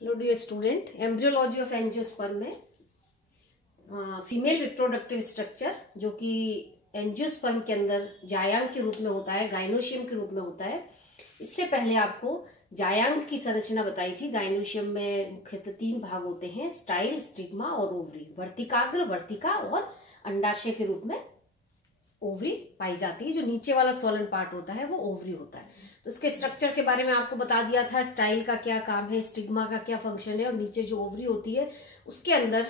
Hello dear student, embryology of angiosperm में female reproductive structure जो कि एंजियोस्पर्म के अंदर जायांग के रूप में होता है, गाइनोशियम के रूप में होता है। इससे पहले आपको जायांग की संरचना बताई थी। गाइनोशियम में मुख्यतः 3 भाग होते हैं, स्टाइल, स्टिग्मा और ओवरी। वर्तिकाग्र, वर्तिका और अंडाशय के रूप में ओवरी पाई जाती है। जो नीचे वाला सोलन पार्ट होता है वो ओवरी होता है। तो इसके स्ट्रक्चर के बारे में आपको बता दिया था, स्टाइल का क्या काम है, स्टिग्मा का क्या फंक्शन है, और नीचे जो ओवरी होती है उसके अंदर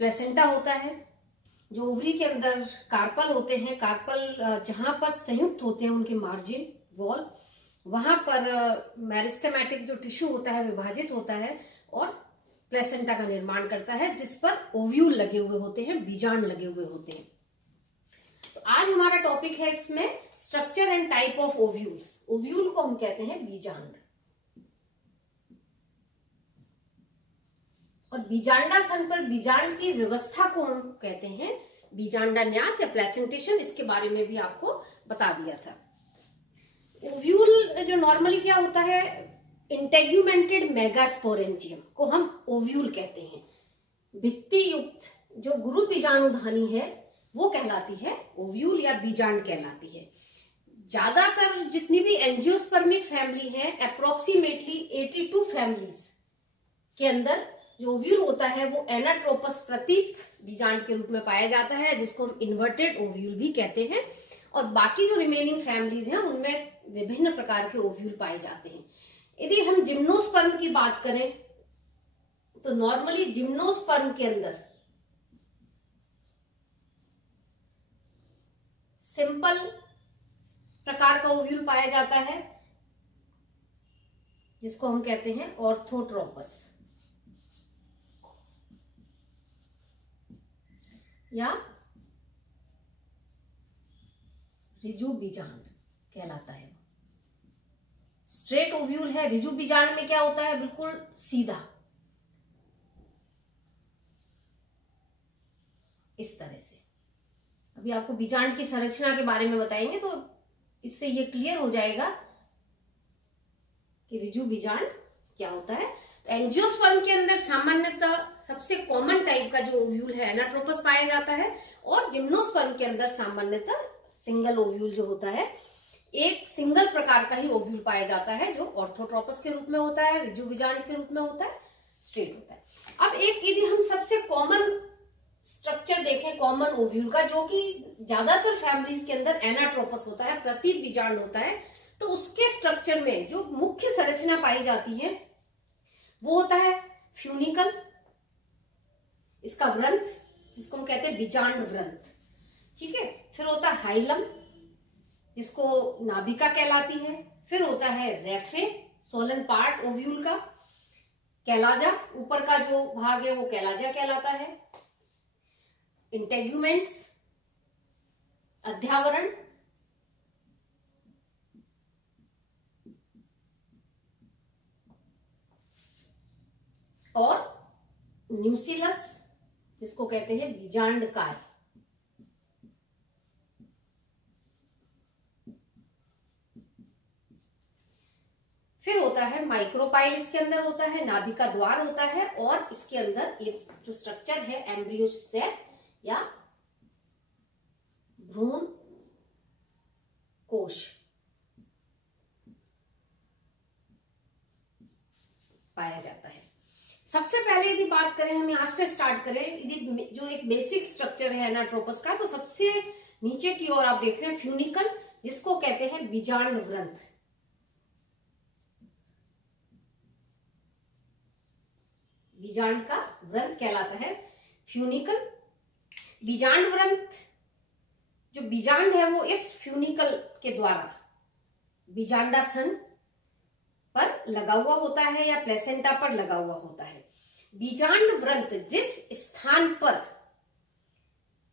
प्लेसेंटा होता है। जो ओवरी के अंदर कार्पल होते हैं, कार्पल जहां पर संयुक्त होते हैं उनके मार्जिन वॉल, वहां पर मेरिस्टेमेटिक जो टिश्यू होता है विभाजित होता है और प्लेसेंटा का निर्माण करता है, जिस पर ओव्यूल लगे हुए होते हैं, बीजांड लगे हुए होते हैं। तो आज हमारा टॉपिक है इसमें structure and type of ovules. Ovule को हम कहते हैं बीजांड, और बीजांडासन पर बीजांड की व्यवस्था को हम कहते हैं बीजांडान्यास या प्लेसेंटेशन। इसके बारे में भी आपको बता दिया था। ओव्यूल जो नॉर्मली क्या होता है, इंटेग्यूमेंटेड मेगास्पोरेंजियम को हम ओव्यूल कहते हैं। भित्ति युक्त जो गुरु बीजाणुधानी है वो कहलाती है ओव्यूल या बीजांड कहलाती है। ज्यादातर जितनी भी एंजियोस्पर्मिक फैमिली है, अप्रोक्सीमेटली 82 फैमिलीज के अंदर जो ओव्यूल होता है वो एनाट्रोपस प्रतीक बीजांड के रूप में पाया जाता है, जिसको हम इन्वर्टेड ओव्यूल भी कहते हैं। और बाकी जो रिमेनिंग फैमिलीज हैं उनमें विभिन्न प्रकार के ओव्यूल पाए जाते हैं। यदि हम जिम्नोस्पर्म की बात करें तो नॉर्मली जिम्नोस्पर्म के अंदर सिंपल प्रकार का ओव्यूल पाया जाता है, जिसको हम कहते हैं ऑर्थोट्रोपस या रिजु बीजांड कहलाता है। स्ट्रेट ओव्यूल है। रिजु बीजांड में क्या होता है, बिल्कुल सीधा, इस तरह से। अभी आपको बीजांड की संरचना के बारे में बताएंगे तो इससे ये क्लियर हो जाएगा कि रिजु बीजांड क्या होता है। तो एंजियोस्पर्म के अंदर सामान्यतः सबसे कॉमन टाइप का जो ओव्यूल है एनाट्रोपस पाया जाता है, और जिम्नोस्पर्म के अंदर सामान्यतः सिंगल ओव्यूल जो होता है, एक सिंगल प्रकार का ही ओव्यूल पाया जाता है, जो ऑर्थोट्रोपस के रूप में होता है, रिजु बीजांड के रूप में होता है, स्ट्रेट होता है। अब एक यदि हम सबसे कॉमन स्ट्रक्चर देखें कॉमन ओव्यूल का, जो कि ज्यादातर फैमिलीज के अंदर एनाट्रोपस होता है, प्रतीक बीजांड होता है, तो उसके स्ट्रक्चर में जो मुख्य संरचना पाई जाती है वो होता है फ्यूनिकल, इसका व्रंथ जिसको हम कहते हैं बीजांड व्रंथ, ठीक है। फिर होता है हाइलम, जिसको नाभिका कहलाती है। फिर होता है रेफे, सोलन पार्ट ओव्यूल का। कैलाजा, ऊपर का जो भाग है वो कैलाजा कहलाता है। इंटेग्यूमेंट्स, अध्यावरण, और न्यूसिलस, जिसको कहते हैं बीजांडकार। फिर होता है माइक्रोपाइल, इसके अंदर होता है नाभिका द्वार होता है, और इसके अंदर एक जो स्ट्रक्चर है एम्ब्रियो सेक या भ्रूण कोश पाया जाता है। सबसे पहले यदि बात करें, हम यहां से स्टार्ट करें, यदि जो एक बेसिक स्ट्रक्चर है एनाट्रोपस का, तो सबसे नीचे की ओर आप देख रहे हैं फ्यूनिकल, जिसको कहते हैं बीजांड व्रंथ। बीजांड का व्रंथ कहलाता है फ्यूनिकल। बीजांड व्रंथ जो बीजांड है वो इस फ्यूनिकल के द्वारा बीजांडासन पर लगा हुआ होता है या प्लेसेंटा पर लगा हुआ होता है। बीजांड व्रंथ जिस स्थान पर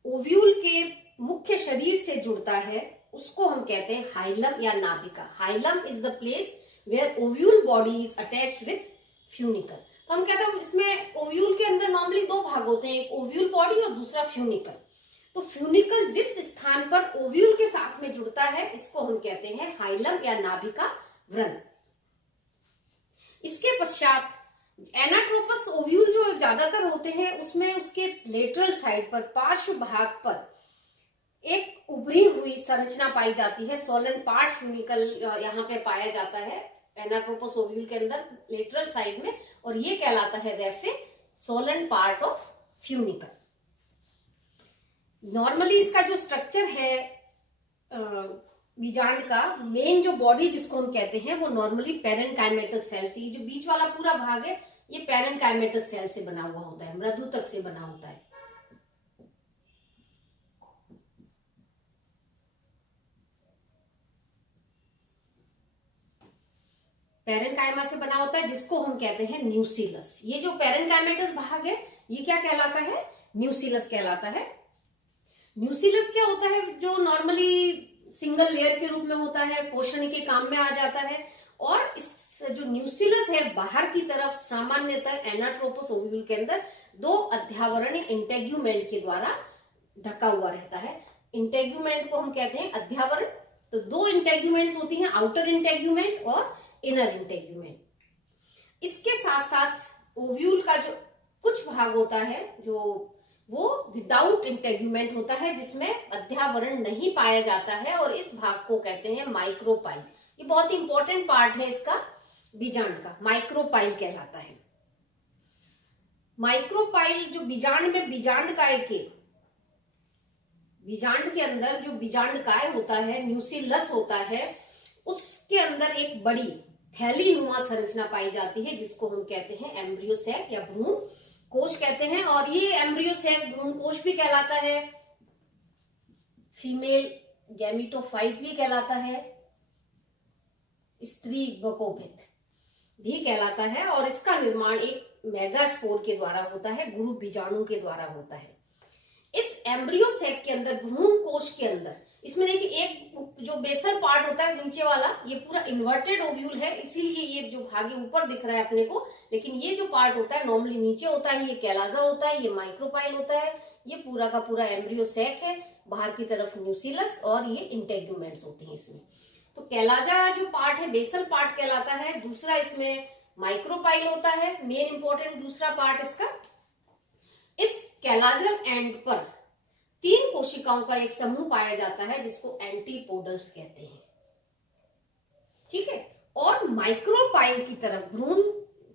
ओव्यूल के मुख्य शरीर से जुड़ता है उसको हम कहते हैं हाइलम या नाभिका। Hilum is the place where ovule body is attached with funicle. तो हम कहते हैं इसमें ओव्यूल के अंदर नॉर्मली 2 भाग होते हैं, एक ओव्यूल बॉडी और दूसरा फ्यूनिकल। तो फ्यूनिकल जिस स्थान पर ओव्यूल के साथ में जुड़ता है इसको हम कहते हैं हाइलम या नाभिका व्रंथ। इसके पश्चात एनाट्रोपस ओव्यूल जो ज्यादातर होते हैं उसमें उसके लेटरल साइड पर, पार्श्व भाग पर एक उभरी हुई संरचना पाई जाती है। सोलन पार्ट फ्यूनिकल यहाँ पे पाया जाता है एनाट्रोपस ओव्यूल के अंदर लेटरल साइड में, और ये कहलाता है raphe Solan part of funicle. Normally इसका जो स्ट्रक्चर है बीजांड का, मेन जो बॉडी जिसको हम कहते हैं वो नॉर्मली पैरेनकाइमेटस सेल से, ये जो बीच वाला पूरा भाग है ये पैरेनकाइमेटस सेल से बना हुआ होता है, मृदुतक से बना होता है। पैरेनकाइमा से बना होता है जिसको हम कहते हैं न्यूसिलस। ये जो पैरेनकाइमेटस भाग है ये क्या कहलाता है? न्यूसिलस कहलाता है। न्यूसिलस क्या होता है? जो नॉर्मली सिंगल लेयर के रूप में होता है, पोषण के काम में आ जाता है, और इस जो न्यूसिलस है बाहर की तरफ सामान्यतः एनाट्रोपस ओव्यूल के अंदर दो अध्यावरण इंटेग्यूमेंट के द्वारा ढका हुआ रहता है। इंटेग्यूमेंट को हम कहते हैं अध्यावरण। तो दो इंटेग्यूमेंट्स होती हैं, आउटर इंटेग्यूमेंट और इनर इंटेग्यूमेंट। इसके साथ साथ ओव्यूल का जो कुछ भाग होता है जो वो विदाउट इंटेग्यूमेंट होता है, जिसमें अध्यावरण नहीं पाया जाता है, और इस भाग को कहते हैं माइक्रोपाइल। ये बहुत इंपॉर्टेंट पार्ट है इसका बीजांड का, माइक्रोपाइल कहलाता है। माइक्रोपाइल जो बीजांड में बीजांडकाय के, बीजांड के अंदर जो बीजांडकाय होता है, न्यूसिलस होता है, उसके अंदर एक बड़ी थैली नुमा संरचना पाई जाती है जिसको हम कहते हैं एम्ब्रियो सैक या भ्रूण कोश कहते हैं। और ये एम्ब्रियो सैक भ्रूण कोश भी कहलाता है, फीमेल गैमेटोफाइट भी कहलाता है, स्त्री बकोभित भी कहलाता है, और इसका निर्माण एक मेगास्पोर के द्वारा होता है, गुरु बीजाणु के द्वारा होता है। इस एम्ब्रियो सैक के अंदर, भ्रूण कोश के अंदर, इसमें देखिए एक जो बेसल पार्ट होता है नीचे वाला, ये पूरा इन्वर्टेड ओव्यूल है, इसीलिए ये जो भाग ऊपर दिख रहा है अपने को, लेकिन ये जो पार्ट होता है नॉर्मली नीचे होता है, ये कैलाजा होता है, ये माइक्रोपाइल होता है, ये पूरा का पूरा एम्ब्रियो सैक है, बाहर की तरफ न्यूसिलस, और ये इंटेग्यूमेंट्स होती हैं इसमें। तो कैलाजा जो पार्ट है बेसल पार्ट कहलाता है। दूसरा इसमें माइक्रोपाइल होता है, मेन इंपॉर्टेंट दूसरा पार्ट इसका। इस कैलाजल एंड पर 3 कोशिकाओं का एक समूह पाया जाता है जिसको एंटीपोडल्स कहते हैं, ठीक है। और माइक्रोपाइल की तरफ भ्रूण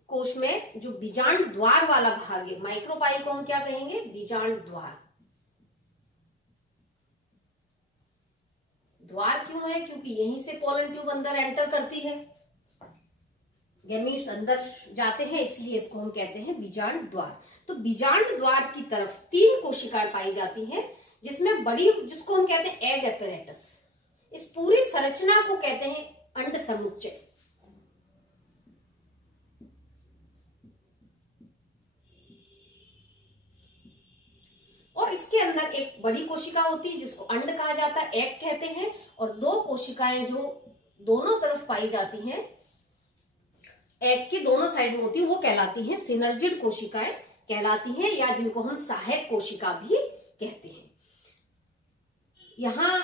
कोश में जो बीजांड द्वार वाला भाग है, माइक्रोपाइल को हम क्या कहेंगे? बीजांड द्वार। द्वार क्यों है? क्योंकि यहीं से पोलन ट्यूब अंदर एंटर करती है, गैमीट्स अंदर जाते हैं, इसलिए इसको हम कहते हैं बीजांड द्वार। तो बीजांड द्वार की तरफ 3 कोशिकाएं पाई जाती हैं, जिसमें बड़ी, जिसको हम कहते हैं एग एपेरेटस। इस पूरी संरचना को कहते हैं अंड समुच्चय। और इसके अंदर एक बड़ी कोशिका होती है जिसको अंड कहा जाता है, एग कहते हैं, और 2 कोशिकाएं जो दोनों तरफ पाई जाती हैं, एग के दोनों साइड में होती है, वो कहलाती हैं सिनर्जिड कोशिकाएं कहलाती हैं, या जिनको हम सहायक कोशिका भी कहते हैं। यहाँ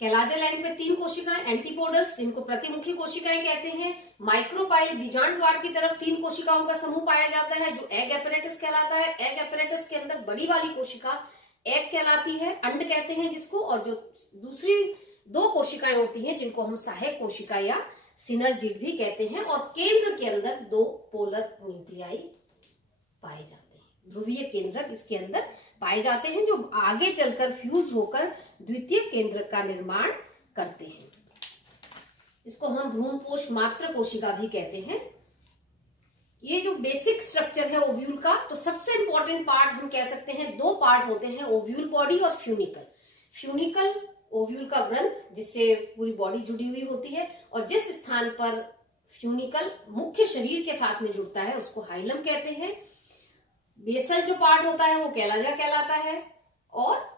कैलाजल एंड पे 3 कोशिकाएं एंटीपोडल्स, जिनको प्रतिमुखी कोशिकाएं कहते हैं। माइक्रोपाइल बीजांड द्वार की तरफ 3 कोशिकाओं का समूह पाया जाता है जो एग एपेरेटस कहलाता है। एग एपेरेटस के अंदर बड़ी वाली कोशिका एग कहलाती है, अंड कहते हैं जिसको, और जो दूसरी 2 कोशिकाएं होती हैं जिनको हम सहायक कोशिका या सिनर्जिड भी कहते हैं। और केंद्र के अंदर 2 पोलर न्यूक्लियाई पाए जाते हैं, ध्रुवीय केंद्रक इसके अंदर पाए जाते हैं, जो आगे चलकर फ्यूज होकर द्वितीय केंद्रक का निर्माण करते हैं। इसको हम भ्रूणपोष मात्र कोशिका भी कहते हैं। ये जो बेसिक स्ट्रक्चर है ओव्यूल का, तो सबसे इंपॉर्टेंट पार्ट हम कह सकते हैं 2 पार्ट होते हैं, ओव्यूल बॉडी और फ्यूनिकल। फ्यूनिकल ओव्यूल का व्रंत जिससे पूरी बॉडी जुड़ी हुई होती है, और जिस स्थान पर फ्यूनिकल मुख्य शरीर के साथ में जुड़ता है उसको हाइलम कहते हैं। बेसल जो पार्ट होता है वो कैलाजा कहलाता है, और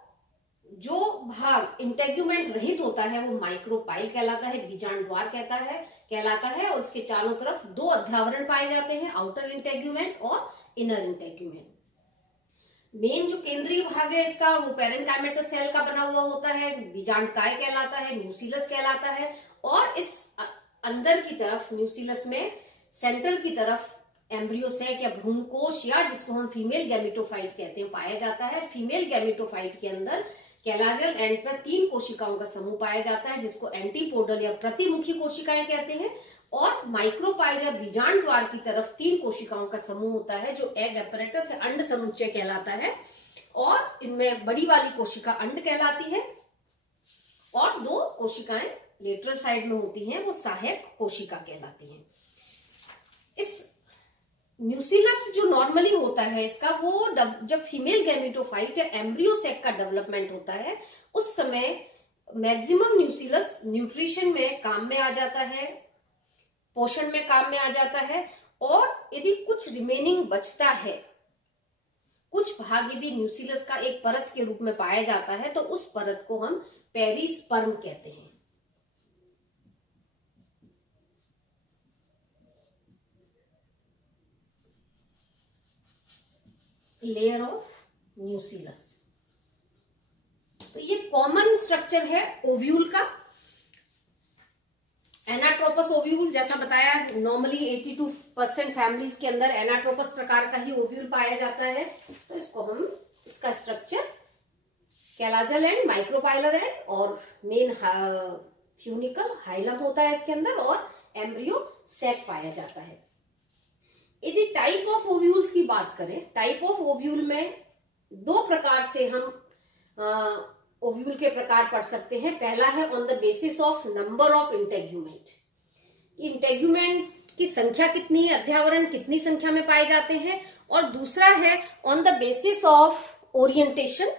जो भाग इंटेग्यूमेंट रहित होता है वो माइक्रोपाइल कहलाता है, बीजांड द्वार कहलाता है, और उसके चारों तरफ 2 अध्यावरण पाए जाते हैं, आउटर इंटेग्यूमेंट और इनर इंटेग्यूमेंट। मेन जो केंद्रीय भाग है इसका वो पैरेनकाइमेटस सेल का बना हुआ होता है, बीजांडकाय कहलाता है, न्यूसिलस कहलाता है, और इस अंदर की तरफ न्यूसिलस में सेंटर की तरफ एम्ब्रियो सैक या भ्रूणकोश या जिसको हम फीमेल गैमेटोफाइट कहते हैं पाया जाता है। फीमेल गैमेटोफाइट के अंदर कैलाजल एंड पर 3 कोशिकाओं का समूह पाया जाता है जिसको एंटीपोडल या प्रतिमुखी कोशिकाएं कहते हैं, और माइक्रोपाइल या बीजांड द्वार की तरफ 3 कोशिकाओं का समूह होता है जो एग एपरेटस या अंड समुच्चय कहलाता है, और इनमें बड़ी वाली कोशिका अंड कहलाती है और 2 कोशिकाएं लेटरल साइड में होती हैं वो सहायक कोशिका कहलाती हैं। इस न्यूसिलस जो नॉर्मली होता है इसका वो जब फीमेल गैमेटोफाइट या एम्ब्रियो सेक का डेवलपमेंट होता है उस समय मैक्सिमम न्यूसिलस न्यूट्रिशन में काम में आ जाता है, पोषण में काम में आ जाता है, और यदि कुछ रिमेनिंग बचता है, कुछ भाग यदि न्यूसिलस का एक परत के रूप में पाया जाता है तो उस परत को हम पेरिस्पर्म कहते हैं। Layer of न्यूसिलस। तो ये कॉमन स्ट्रक्चर है ओव्यूल का। एनाट्रोपस ओव्यूल जैसा बताया, नॉर्मली 82% फैमिलीज के अंदर एनाट्रोपस प्रकार का ही ओव्यूल पाया जाता है। तो इसका स्ट्रक्चर कैलाजल एंड, माइक्रोपाइलर एंड और मेन फ्यूनिकल हाइलम होता है इसके अंदर, और एम्ब्रियो सैक पाया जाता है। यदि टाइप ऑफ ओव्यूल्स की बात करें, टाइप ऑफ ओव्यूल में 2 प्रकार से हम ओव्यूल के प्रकार पढ़ सकते हैं। पहला है on the basis of number of integument, integument की संख्या कितनी है, अध्यावरण कितनी संख्या में पाए जाते हैं, और दूसरा है on the basis of orientation,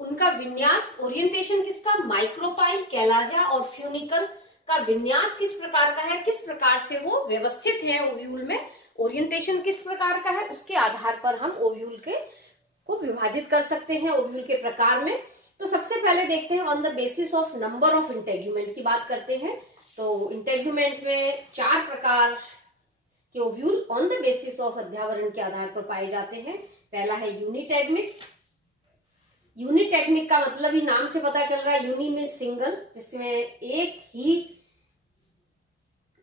उनका विन्यास। ओरिएंटेशन किसका, माइक्रोपाइल, कैलाजा और फ्यूनिकल का विन्यास किस प्रकार का है, किस प्रकार से वो व्यवस्थित है ओव्यूल में, ओरिएंटेशन किस प्रकार का है, उसके आधार पर हम ओव्यूल को विभाजित कर सकते हैं ओव्यूल के प्रकार में। तो सबसे पहले देखते हैं on the basis of number of integument की बात करते हैं। तो इंटेग्यूमेंट में 4 प्रकार के ovule on the basis of अध्यावरण के आधार पर पाए जाते हैं। पहला है यूनिटैग्मिक। यूनिटैग्मिक का मतलब ही नाम से पता चल रहा है, यूनि में सिंगल, जिसमें एक ही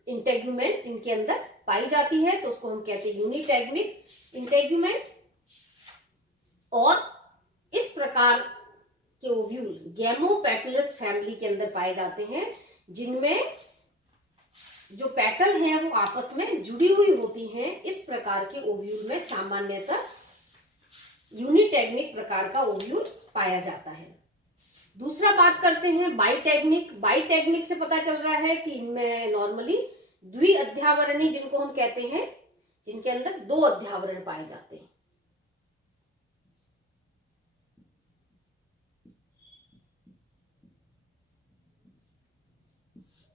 इंटेग्यूमेंट इनके अंदर पाई जाती है, तो उसको हम कहते हैं यूनिटैग्मिक इंटेग्यूमेंट। और इस प्रकार के ओव्यूल गैमोपेटलस फैमिली के अंदर पाए जाते हैं, जिनमें जो पेटल हैं वो आपस में जुड़ी हुई होती हैं। इस प्रकार के ओव्यूल में सामान्यतः यूनिटैग्मिक प्रकार का ओव्यूल पाया जाता है। दूसरा बात करते हैं बाइटैग्मिक। बाइटैग्मिक से पता चल रहा है कि इनमें नॉर्मली द्विअध्यावरणी, जिनको हम कहते हैं, जिनके अंदर 2 अध्यावरण पाए जाते हैं।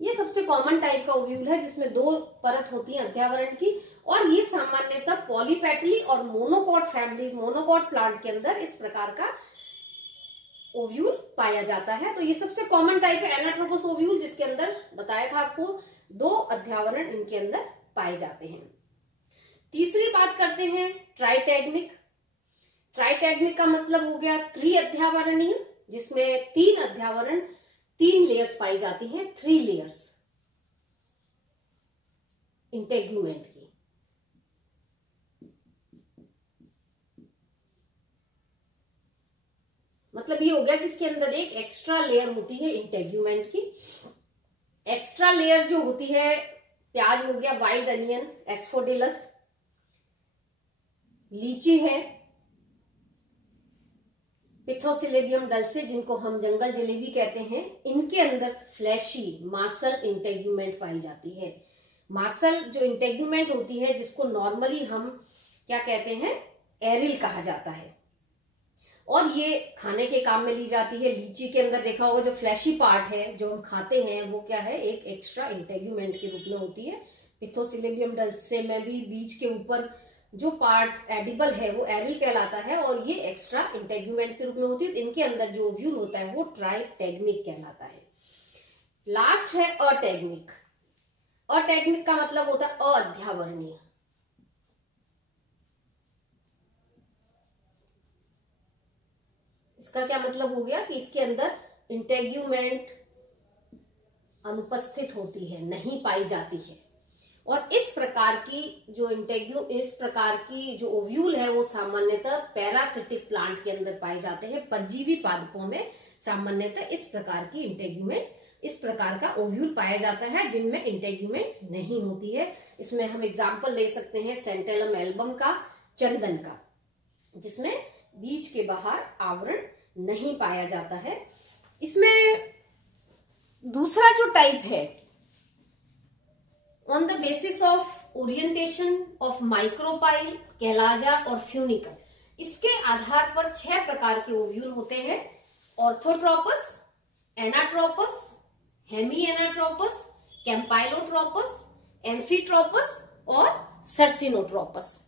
ये सबसे कॉमन टाइप का ओव्यूल है जिसमें 2 परत होती है अध्यावरण की, और ये सामान्यतः पॉलीपेटली और मोनोकॉट फैमिलीज, मोनोकॉट प्लांट के अंदर इस प्रकार का ओव्यूल पाया जाता है। तो ये सबसे कॉमन टाइप है एनाट्रोपस ओव्यूल, जिसके अंदर बताया था आपको 2 अध्यावरण इनके अंदर पाए जाते हैं। तीसरी बात करते हैं ट्राइटैग्मिक। ट्राइटैग्मिक का मतलब हो गया त्रिअध्यावरणीय, जिसमें 3 अध्यावरण, 3 लेयर्स पाई जाती हैं, 3 लेयर्स इंटेग्यूमेंट की। मतलब ये हो गया कि इसके अंदर एक एक्स्ट्रा लेयर होती है इंटेग्यूमेंट की। एक्स्ट्रा लेयर जो होती है, प्याज हो गया, वाइल्ड अनियन, एस्फोडिलस, लीची है, पिथोसिलेबियम डल्से, जिनको हम जंगल जलेबी कहते हैं, इनके अंदर फ्लैशी मासल इंटेग्यूमेंट पाई जाती है। मासल जो इंटेग्यूमेंट होती है, जिसको नॉर्मली हम क्या कहते हैं, एरिल कहा जाता है, और ये खाने के काम में ली जाती है। लीची के अंदर देखा होगा जो फ्लैशी पार्ट है जो हम खाते हैं, वो क्या है, एक एक्स्ट्रा इंटेग्यूमेंट के रूप में होती है। पिथोसिलेबियम डल्से में भी बीज के ऊपर जो पार्ट एडिबल है वो एरिल कहलाता है, और ये एक्स्ट्रा इंटेग्यूमेंट के रूप में होती है। इनके अंदर जो ओव्यूल होता है वो ट्राइटैग्मिक कहलाता है। लास्ट है अटैग्मिक। अटैग्मिक का मतलब होता है अध्यावरणीय। इसका क्या मतलब हो गया कि इसके अंदर इंटेग्यूमेंट अनुपस्थित होती है, नहीं पाई जाती है, और इस प्रकार की जो ओव्यूल है वो सामान्यतः पैरासिटिक प्लांट के अंदर पाए जाते हैं। परजीवी पादपों में सामान्यतः इस प्रकार की इंटेग्यूमेंट, इस प्रकार का ओव्यूल पाया जाता है जिनमें इंटेग्यूमेंट नहीं होती है। इसमें हम एग्जाम्पल ले सकते हैं सेंटेलम एल्बम का, चंदन का, जिसमें बीज के बाहर आवरण नहीं पाया जाता है। इसमें दूसरा जो टाइप है, on the basis of orientation of micropyle, chalaza और फ्यूनिकल, इसके आधार पर 6 प्रकार के ओव्यूल होते हैं। ऑर्थोट्रोपस, एनाट्रोपस, हेमी एनाट्रोपस, कैम्पाइलोट्रोपस, एम्फीट्रोपस और सर्सिनोट्रोपस।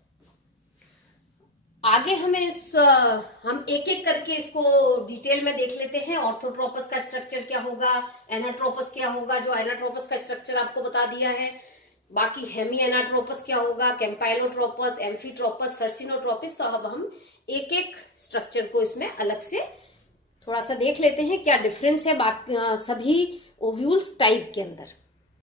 आगे हम एक एक करके इसको डिटेल में देख लेते हैं। ऑर्थोट्रोपस का स्ट्रक्चर क्या होगा, एनाट्रोपस क्या होगा, जो एनाट्रोपस का स्ट्रक्चर आपको बता दिया है। बाकी हेमी एनाट्रोपस क्या होगा, कैम्पाइलोट्रोपस, एम्फीट्रोपस, सर्सिनोट्रोपस। तो अब हम एक एक स्ट्रक्चर को इसमें अलग से थोड़ा सा देख लेते हैं क्या डिफरेंस है बाकी सभी ओव्यूल्स टाइप के अंदर।